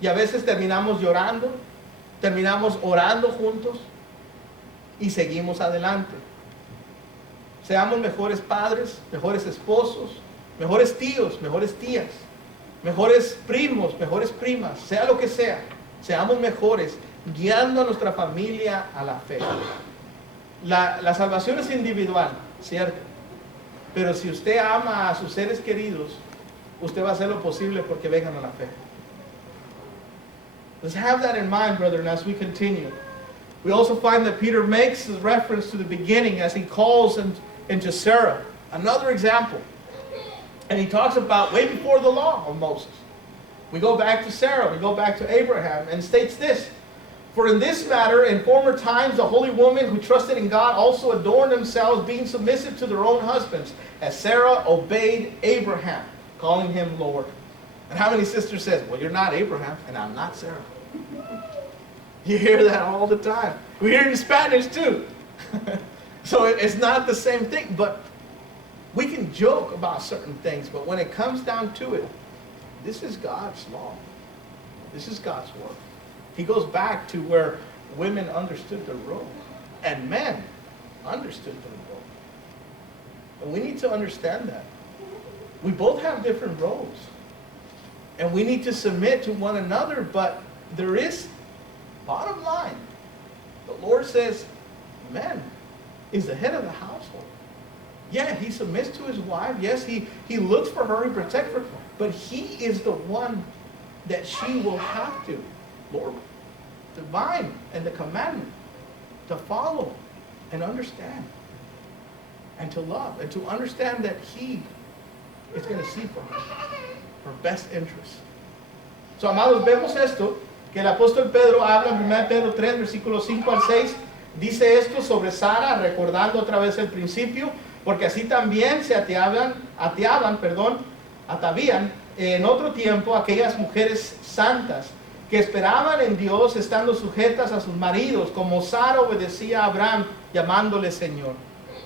Y a veces terminamos llorando, terminamos orando juntos y seguimos adelante. Seamos mejores padres, mejores esposos, mejores tíos, mejores tías, mejores primos, mejores primas, sea lo que sea. Seamos mejores guiando a nuestra familia a la fe. La salvación es individual, ¿cierto? Pero si usted ama a sus seres queridos, usted va a hacer lo posible porque vengan a la fe. Let's have that in mind, brethren, as we continue. We also find that Peter makes a reference to the beginning as he calls into Sarah. Another example. And he talks about way before the law of Moses. We go back to Sarah, we go back to Abraham, and states this: "For in this matter, in former times, the holy women who trusted in God also adorned themselves, being submissive to their own husbands, as Sarah obeyed Abraham, calling him Lord." And how many sisters says, "Well, you're not Abraham, and I'm not Sarah"? You hear that all the time. We hear it in Spanish too. So it's not the same thing, but we can joke about certain things, but when it comes down to it, this is God's law. This is God's word. He goes back to where women understood their role, and men understood their role. And we need to understand that. We both have different roles. And we need to submit to one another, but there is, bottom line, the Lord says, man is the head of the household. Yeah, he submits to his wife. Yes, he looks for her, he protects her. But he is the one that she will have to, Lord, divine and the commandment, to follow and understand and to love and to understand that he is going to see for her best interest. So, amados, vemos esto, que el apóstol Pedro habla en 1 Pedro 3, versículos 5 al 6, dice esto sobre Sara, recordando otra vez el principio, porque así también se atavían en otro tiempo aquellas mujeres santas que esperaban en Dios estando sujetas a sus maridos, como Sara obedecía a Abraham llamándole Señor.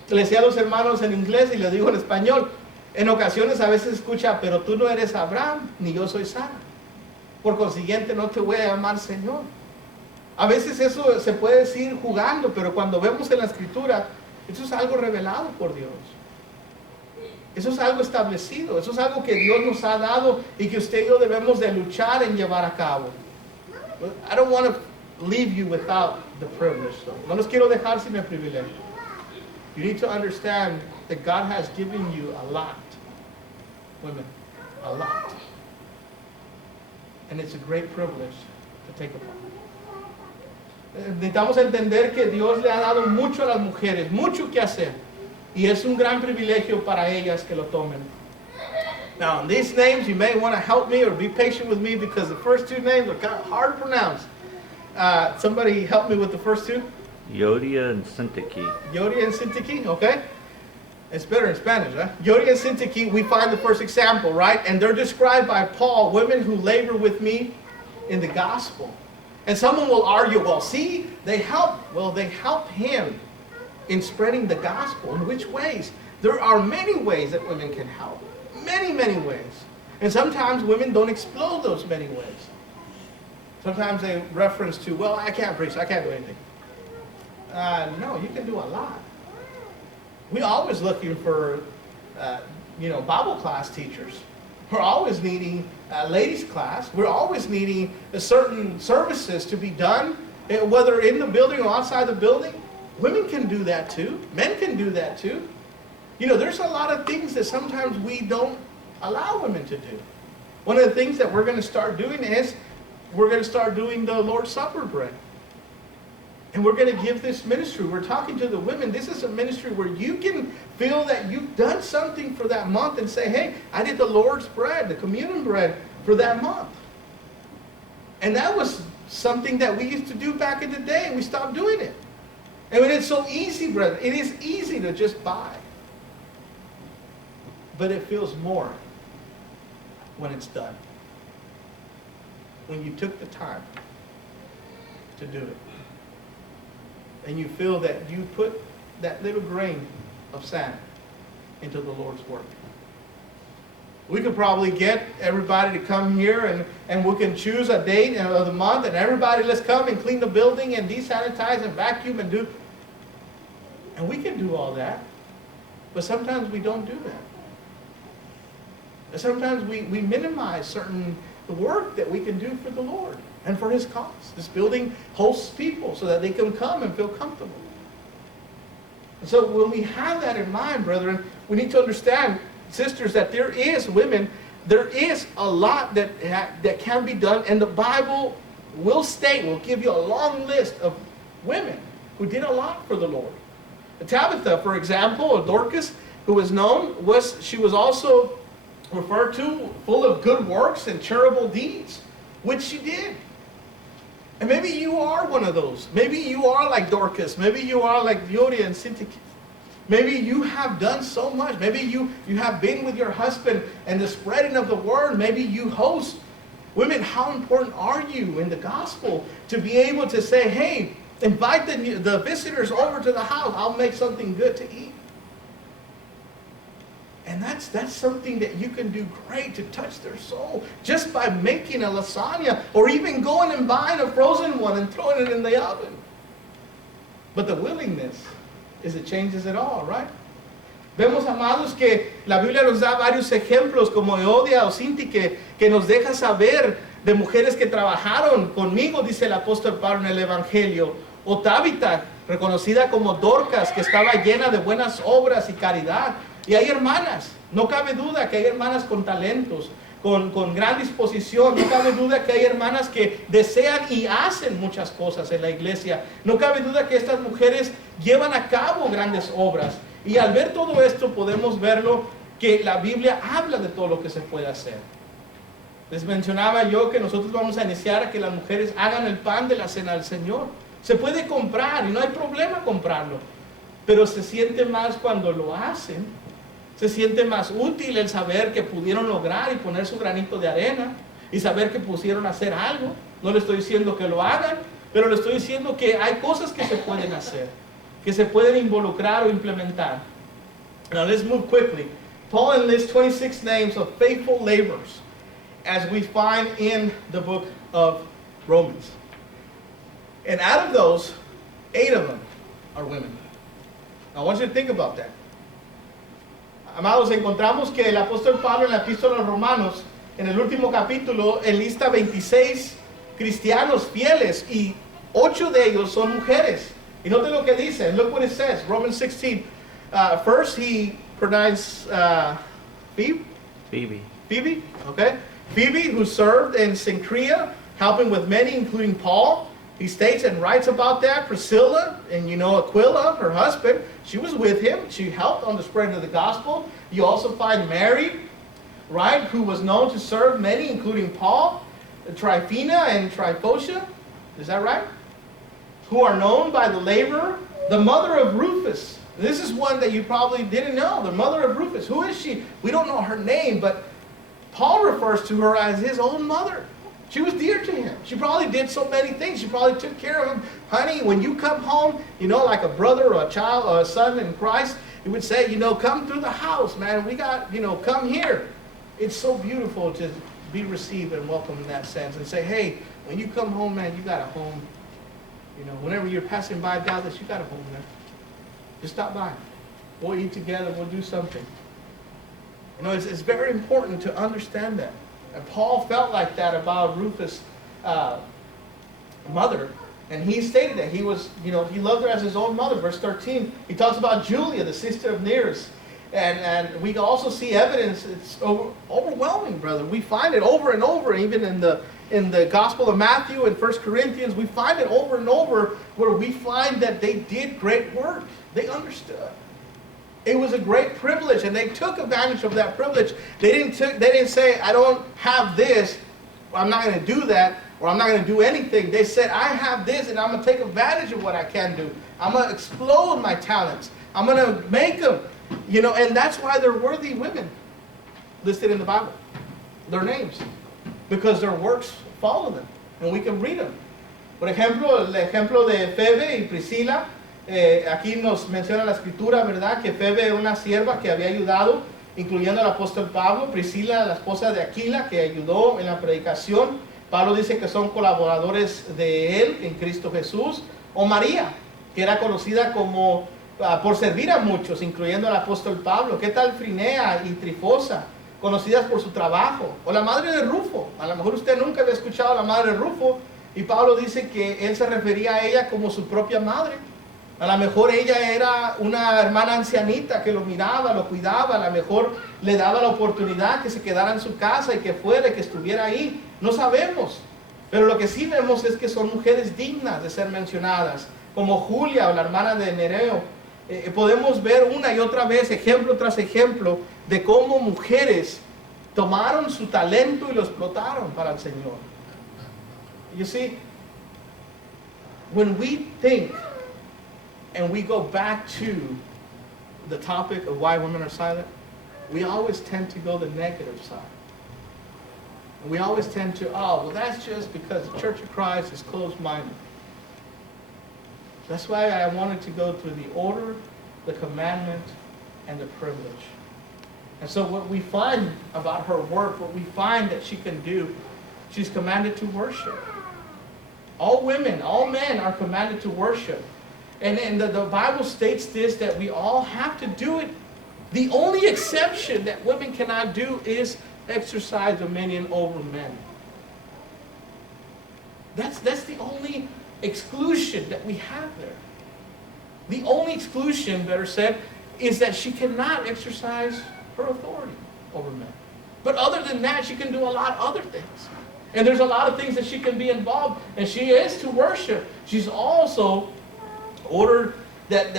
Le decía a los hermanos en inglés y le digo en español, en ocasiones a veces escucha, pero tú no eres Abraham, ni yo soy Sara. Por consiguiente no te voy a llamar Señor. A veces eso se puede decir jugando, pero cuando vemos en la Escritura, eso es algo revelado por Dios. Eso es algo establecido, eso es algo que Dios nos ha dado y que usted y yo debemos de luchar en llevar a cabo. I don't want to leave you without the privilege, though. No los quiero dejar sin el privilegio. You need to understand that God has given you a lot, women, a lot. And it's a great privilege to take upon. Necesitamos entender que Dios le ha dado mucho a las mujeres, mucho que hacer. Y es un gran privilegio para ellas que lo tomen. Now, these names, you may want to help me or be patient with me because the first two names are kind of hard to pronounce. Somebody help me with the first two. Yodia and Sintiki. Yodia and Sintiki, okay? It's better in Spanish, huh? Yodia and Sintiki, we find the first example, right? And they're described by Paul, women who labor with me in the gospel. And someone will argue, well, see, they help him in spreading the gospel. In which ways? There are many ways that women can help. Many, many ways. And sometimes women don't explode those many ways. Sometimes they reference to, well, I can't preach, I can't do anything. No, you can do a lot. We're always looking for, Bible class teachers. We're always needing a ladies class. We're always needing certain services to be done, whether in the building or outside the building. Women can do that too. Men can do that too. There's a lot of things that sometimes we don't allow women to do. One of the things that we're going to start doing is we're going to start doing the Lord's Supper bread. And we're going to give this ministry. We're talking to the women. This is a ministry where you can feel that you've done something for that month and say, hey, I did the Lord's bread, the communion bread for that month. And that was something that we used to do back in the day, and we stopped doing it. I mean, it's so easy, brother. It is easy to just buy. But it feels more when it's done. When you took the time to do it. And you feel that you put that little grain of sand into the Lord's work. We could probably get everybody to come here and we can choose a date of the month and everybody let's come and clean the building and desanitize and vacuum and do. And we can do all that. But sometimes we don't do that. Sometimes we minimize certain the work that we can do for the Lord and for His cause. This building hosts people so that they can come and feel comfortable. And so when we have that in mind, brethren, we need to understand, sisters, that there is a lot that can be done, and the Bible will give you a long list of women who did a lot for the Lord. Tabitha, for example, or Dorcas, who was known, she was also referred to full of good works and charitable deeds, which she did. And maybe you are one of those. Maybe you are like Dorcas. Maybe you are like Dioria and Syntyche. Maybe you have done so much. Maybe you have been with your husband and the spreading of the word. Maybe you host. Women, how important are you in the gospel to be able to say, hey, invite the visitors over to the house. I'll make something good to eat. And that's something that you can do great to touch their soul just by making a lasagna or even going and buying a frozen one and throwing it in the oven. But the willingness is it changes it all, right? Vemos, amados, que la Biblia nos da varios ejemplos como Eodia o Cinti que nos deja saber de mujeres que trabajaron conmigo, dice el apóstol Pablo en el Evangelio. O Tabitha, reconocida como Dorcas, que estaba llena de buenas obras y caridad. Y hay hermanas, no cabe duda que hay hermanas con talentos, con gran disposición. No cabe duda que hay hermanas que desean y hacen muchas cosas en la iglesia. No cabe duda que estas mujeres llevan a cabo grandes obras. Y al ver todo esto podemos verlo que la Biblia habla de todo lo que se puede hacer. Les mencionaba yo que nosotros vamos a iniciar a que las mujeres hagan el pan de la cena del Señor. Se puede comprar y no hay problema comprarlo. Pero se siente más cuando lo hacen. Se siente más útil el saber que pudieron lograr y poner su granito de arena y saber que pusieron a hacer algo. No le estoy diciendo que lo hagan, pero le estoy diciendo que hay cosas que se pueden hacer, que se pueden involucrar o implementar. Now let's move quickly. Paul enlists 26 names of faithful laborers as we find in the book of Romans. And out of those, 8 of them are women. I want you to think about that. Amados, encontramos que el apóstol Pablo en la epístola a los Romanos, en el último capítulo, enlista 26 cristianos fieles y 8 de ellos son mujeres. Y note lo que dice. Look what it says. Romans 16. First, he pronounced Phoebe. Phoebe, okay. Phoebe, who served in Cenchrea, helping with many, including Paul. He states and writes about that. Priscilla, and you know Aquila, her husband, she was with him. She helped on the spreading of the gospel. You also find Mary, right, who was known to serve many, including Paul, Tryphena and Tryphosa. Is that right? Who are known by the laborer. The mother of Rufus. This is one that you probably didn't know. The mother of Rufus. Who is she? We don't know her name, but Paul refers to her as his own mother. She was dear to him. She probably did so many things. She probably took care of him. Honey, when you come home, you know, like a brother or a child or a son in Christ, he would say, you know, come through the house, man. We got, you know, come here. It's so beautiful to be received and welcomed in that sense and say, hey, when you come home, man, you got a home. You know, whenever you're passing by Dallas, you got a home there. Just stop by. We'll eat together. We'll do something. You know, it's very important to understand that. And Paul felt like that about Rufus' mother. And he stated that he was, you know, he loved her as his own mother. Verse 13, he talks about Julia, the sister of Nereus. And we also see evidence, it's overwhelming, brother. We find it over and over, even in the Gospel of Matthew and 1 Corinthians. We find it over and over where we find that they did great work. They understood. It was a great privilege, and they took advantage of that privilege. They didn't say, I don't have this, or I'm not going to do that, or I'm not going to do anything. They said, I have this, and I'm going to take advantage of what I can do. I'm going to explode my talents. I'm going to make them. You know, and that's why they're worthy women listed in the Bible. Their names. Because their works follow them, and we can read them. Por ejemplo, el ejemplo de Febe y Priscila. Aquí nos menciona la escritura, ¿verdad? Que Febe era una sierva que había ayudado incluyendo al apóstol Pablo, Priscila, la esposa de Aquila, que ayudó en la predicación. Pablo dice que son colaboradores de él en Cristo Jesús. O María, que era conocida como por servir a muchos, incluyendo al apóstol Pablo. ¿Qué tal Frinea y Trifosa, conocidas por su trabajo? O la madre de Rufo. A lo mejor usted nunca había escuchado a la madre de Rufo, y Pablo dice que él se refería a ella como su propia madre. A lo mejor ella era una hermana ancianita que lo miraba, lo cuidaba, a lo mejor le daba la oportunidad que se quedara en su casa y que fuera, que estuviera ahí. No sabemos. Pero lo que sí vemos es que son mujeres dignas de ser mencionadas, como Julia o la hermana de Nereo. Podemos ver una y otra vez, ejemplo tras ejemplo, de cómo mujeres tomaron su talento y lo explotaron para el Señor. You see, when we think and we go back to the topic of why women are silent, we always tend to go the negative side. And we always tend to, oh, well, that's just because the Church of Christ is closed-minded. That's why I wanted to go through the order, the commandment, and the privilege. And so what we find about her work, what we find that she can do, she's commanded to worship. All women, all men are commanded to worship. And the Bible states this, that we all have to do it. The only exception that women cannot do is exercise dominion over men. That's the only exclusion that we have there. The only exclusion, better said, is that she cannot exercise her authority over men. But other than that, she can do a lot of other things. And there's a lot of things that she can be involved, and she is to worship. She's also ordered that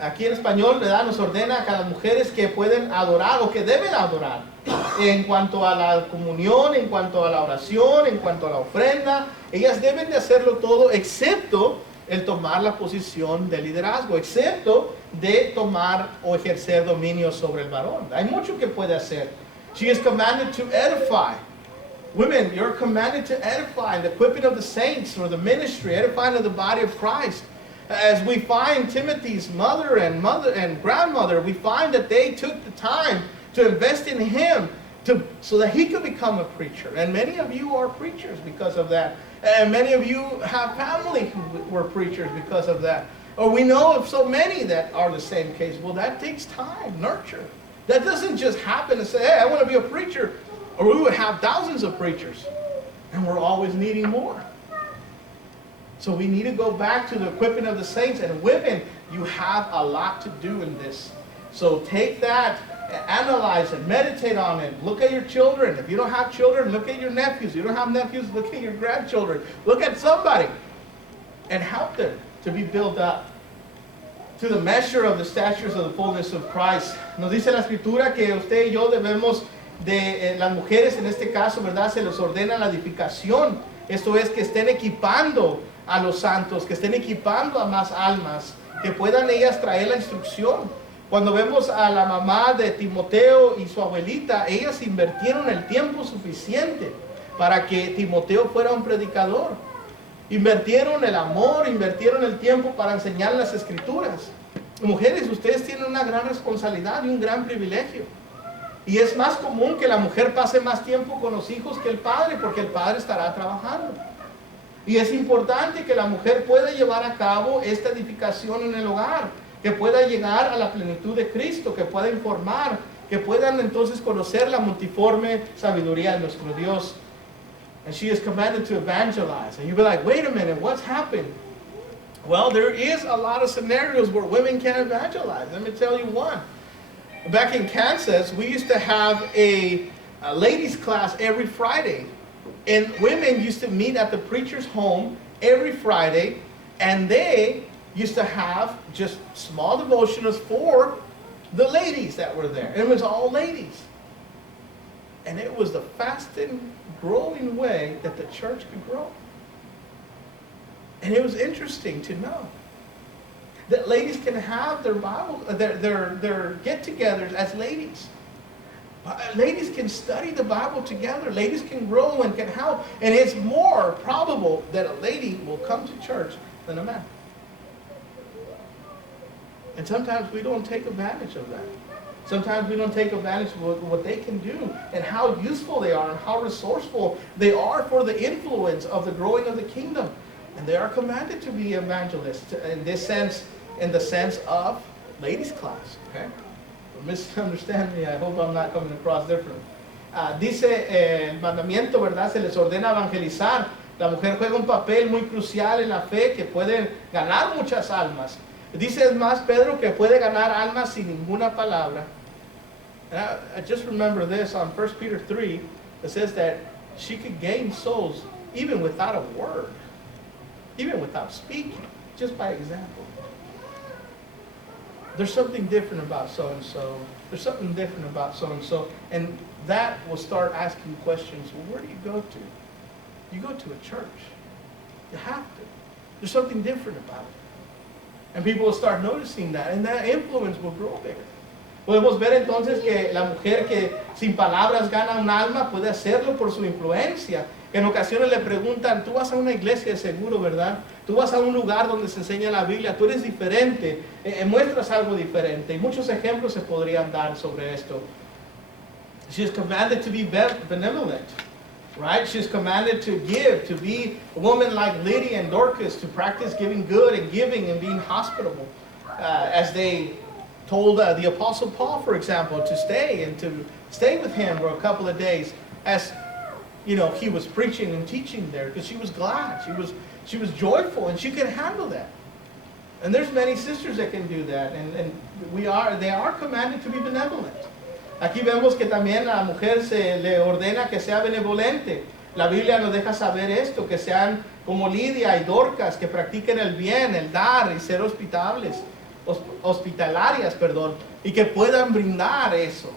aquí en español, ¿verdad?, nos ordena a las mujeres que pueden adorar o que deben adorar en cuanto a la comunión, en cuanto a la oración, en cuanto a la ofrenda. Ellas deben de hacerlo todo excepto el tomar la posición de liderazgo, excepto de tomar o ejercer dominio sobre el varón. Hay mucho que puede hacer. She is commanded to edify. Women, you're commanded to edify the equipping of the saints, or the ministry, edifying of the body of Christ. As we find Timothy's mother and grandmother, we find that they took the time to invest in him so that he could become a preacher. And many of you are preachers because of that. And many of you have family who were preachers because of that. Or we know of so many that are the same case. Well, that takes time, nurture. That doesn't just happen to say, hey, I want to be a preacher. Or we would have thousands of preachers. And we're always needing more. So we need to go back to the equipping of the saints. And women, you have a lot to do in this. So take that, analyze it, meditate on it. Look at your children. If you don't have children, look at your nephews. If you don't have nephews, look at your grandchildren. Look at somebody and help them to be built up to the measure of the statures of the fullness of Christ. Nos dice la Escritura que usted y yo debemos de las mujeres, en este caso, ¿verdad?, se les ordena la edificación. Esto es, que estén equipando a los santos, que estén equipando a más almas, que puedan ellas traer la instrucción. Cuando vemos a la mamá de Timoteo y su abuelita, ellas invirtieron el tiempo suficiente para que Timoteo fuera un predicador. Invirtieron el amor, invirtieron el tiempo para enseñar las Escrituras. Mujeres, ustedes tienen una gran responsabilidad y un gran privilegio. Y es más común que la mujer pase más tiempo con los hijos que el padre, porque el padre estará trabajando. Y es importante que la mujer pueda llevar a cabo esta edificación en el hogar, que pueda llegar a la plenitud de Cristo, que pueda informar, que puedan entonces conocer la multiforme sabiduría de nuestro Dios. And she is commanded to evangelize. And you'll be like, wait a minute, what's happened? Well, there is a lot of scenarios where women can evangelize. Let me tell you one. Back in Kansas, we used to have a ladies' class every Friday. And women used to meet at the preacher's home every Friday, and they used to have just small devotionals for the ladies that were there. It was all ladies. And it was the fastest growing way that the church could grow. And it was interesting to know that ladies can have their Bible, their get-togethers as ladies. Ladies can study the Bible together. Ladies can grow and can help. And it's more probable that a lady will come to church than a man. And sometimes we don't take advantage of that. Sometimes we don't take advantage of what they can do and how useful they are and how resourceful they are for the influence of the growing of the kingdom. And they are commanded to be evangelists in this sense, in the sense of ladies' class. Okay? Don't misunderstand me. I hope I'm not coming across different. Dice el mandamiento, ¿verdad? Se les ordena evangelizar. La mujer juega un papel muy crucial en la fe que puede ganar muchas almas. Dice es más Pedro que puede ganar almas sin ninguna palabra. I just remember this on 1 Peter 3. It says that she could gain souls even without a word, even without speaking, just by example. There's something different about so-and-so. There's something different about so-and-so. And that will start asking questions. Well, where do you go to? You go to a church. You have to. There's something different about it. And people will start noticing that. And that influence will grow bigger. Podemos ver entonces que la mujer que sin palabras gana un alma puede hacerlo por su influencia. En ocasiones le preguntan, tú vas a una iglesia de seguro, ¿verdad? Tú vas a un lugar donde se enseña la Biblia, tú eres diferente, muestras algo diferente. Y muchos ejemplos se podrían dar sobre esto. She is commanded to be benevolent, right? She is commanded to give, to be a woman like Lydia and Dorcas, to practice giving good and giving and being hospitable. As they told the Apostle Paul, for example, to stay and to stay with him for a couple of days as you know, he was preaching and teaching there, because she was glad, she was joyful, and she could handle that. And there's many sisters that can do that, and they are commanded to be benevolent. Aquí vemos que también a la mujer se le ordena que sea benevolente. La Biblia nos deja saber esto, que sean como Lidia y Dorcas, que practiquen el bien, el dar y ser hospitalarias, y que puedan brindar eso,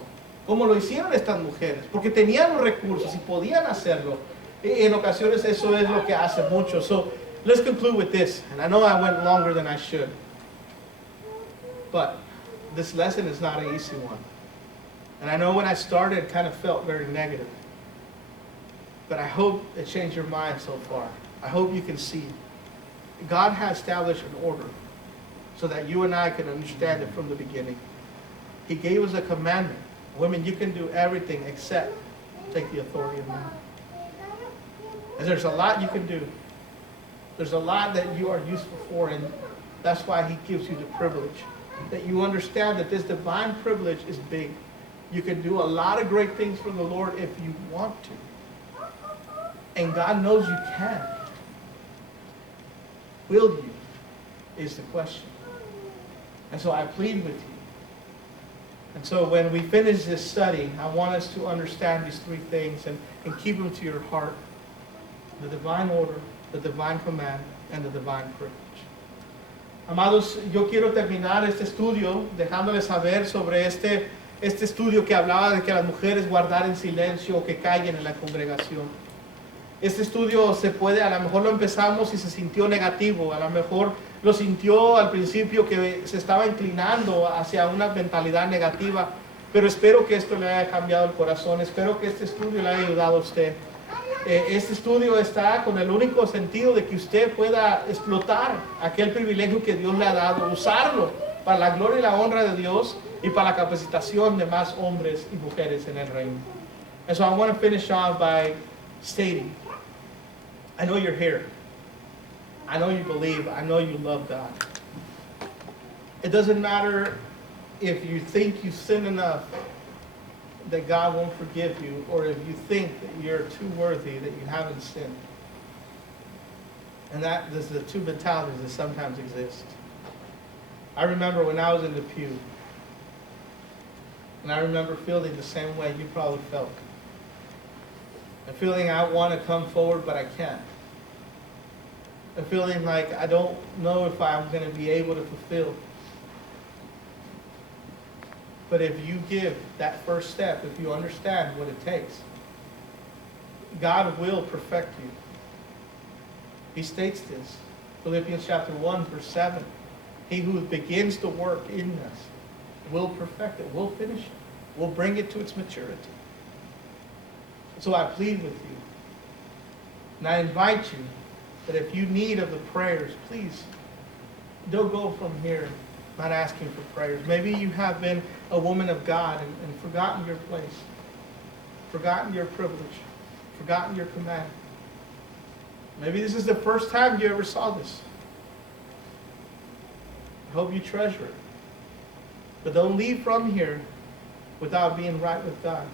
como lo hicieron estas mujeres, porque tenían los recursos y podían hacerlo. Y en ocasiones eso es lo que hace mucho. So let's conclude with this, and I know I went longer than I should, but this lesson is not an easy one. And I know when I started, it kind of felt very negative. But I hope it changed your mind so far. I hope you can see. God has established an order so that you and I can understand it from the beginning. He gave us a commandment. Women, you can do everything except take the authority of men. And there's a lot you can do. There's a lot that you are useful for, and that's why He gives you the privilege. That you understand that this divine privilege is big. You can do a lot of great things for the Lord if you want to. And God knows you can. Will you? Is the question. And so I plead with you. And so when we finish this study, I want us to understand these three things and keep them to your heart. The divine order, the divine command, and the divine privilege. Amados, yo quiero terminar este estudio dejándoles saber sobre este estudio que hablaba de que las mujeres guardaran silencio o que callen en la congregación. Este estudio se puede, a lo mejor lo empezamos y se sintió negativo, a lo mejor lo sintió al principio que se estaba inclinando hacia una mentalidad negativa, pero espero que esto le haya cambiado el corazón, espero que este estudio le haya ayudado a usted. Este estudio está con el único sentido de que usted pueda explotar aquel privilegio que Dios le ha dado, usarlo para la gloria y la honra de Dios y para la capacitación de más hombres y mujeres en el reino. And so I want to finish off by stating, I know you're here. I know you believe. I know you love God. It doesn't matter if you think you sin enough that God won't forgive you, or if you think that you're too worthy that you haven't sinned. And there's the two mentalities that sometimes exist. I remember when I was in the pew, and I remember feeling the same way you probably felt. And feeling I want to come forward, but I can't. And feeling like I don't know if I'm going to be able to fulfill. But if you give that first step, if you understand what it takes, God will perfect you. He states this. Philippians chapter 1, verse 7. He who begins the work in us will perfect it, will finish it, will bring it to its maturity. So I plead with you, and I invite you that if you need of the prayers, please don't go from here not asking for prayers. Maybe you have been a woman of God and forgotten your place, forgotten your privilege, forgotten your command. Maybe this is the first time you ever saw this. I hope you treasure it. But don't leave from here without being right with God.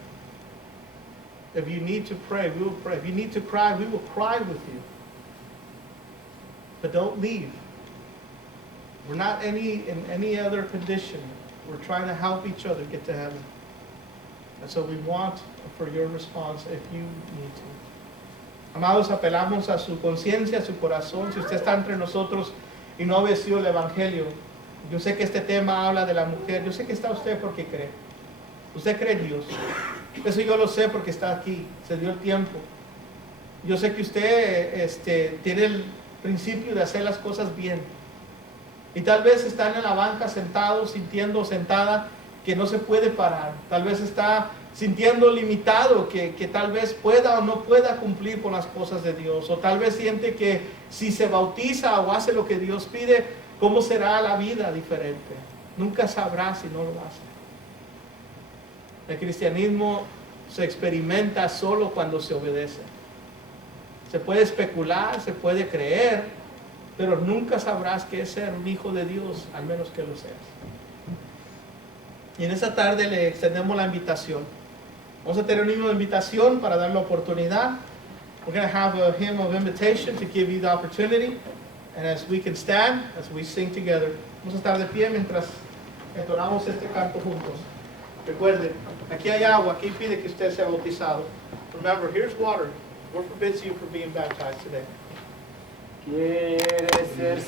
If you need to pray, we will pray. If you need to cry, we will cry with you. But don't leave. We're not in any other condition. We're trying to help each other get to heaven. And so we want for your response if you need to. Amados, apelamos a su conciencia, a su corazón. Si usted está entre nosotros y no ha obedecido el Evangelio, yo sé que este tema habla de la mujer. Yo sé que está usted porque cree. Usted cree en Dios. Eso yo lo sé porque está aquí. Se dio el tiempo. Yo sé que usted tiene el principio de hacer las cosas bien. Y tal vez está en la banca sentado, sintiendo sentada que no se puede parar. Tal vez está sintiendo limitado, que tal vez pueda o no pueda cumplir con las cosas de Dios. O tal vez siente que si se bautiza o hace lo que Dios pide, ¿cómo será la vida diferente? Nunca sabrá si no lo hace. El cristianismo se experimenta solo cuando se obedece. Se puede especular, se puede creer, pero nunca sabrás qué es ser un hijo de Dios, al menos que lo seas. Y en esta tarde le extendemos la invitación. Vamos a tener un himno de invitación para dar la oportunidad. We're going to have a hymn of invitation to give you the opportunity. And as we can stand, as we sing together, vamos a estar de pie mientras entonamos este canto juntos. Recuerden, aquí hay agua, aquí pide que usted sea bautizado. Remember, here's water. What forbids you from being baptized today? Quieres ser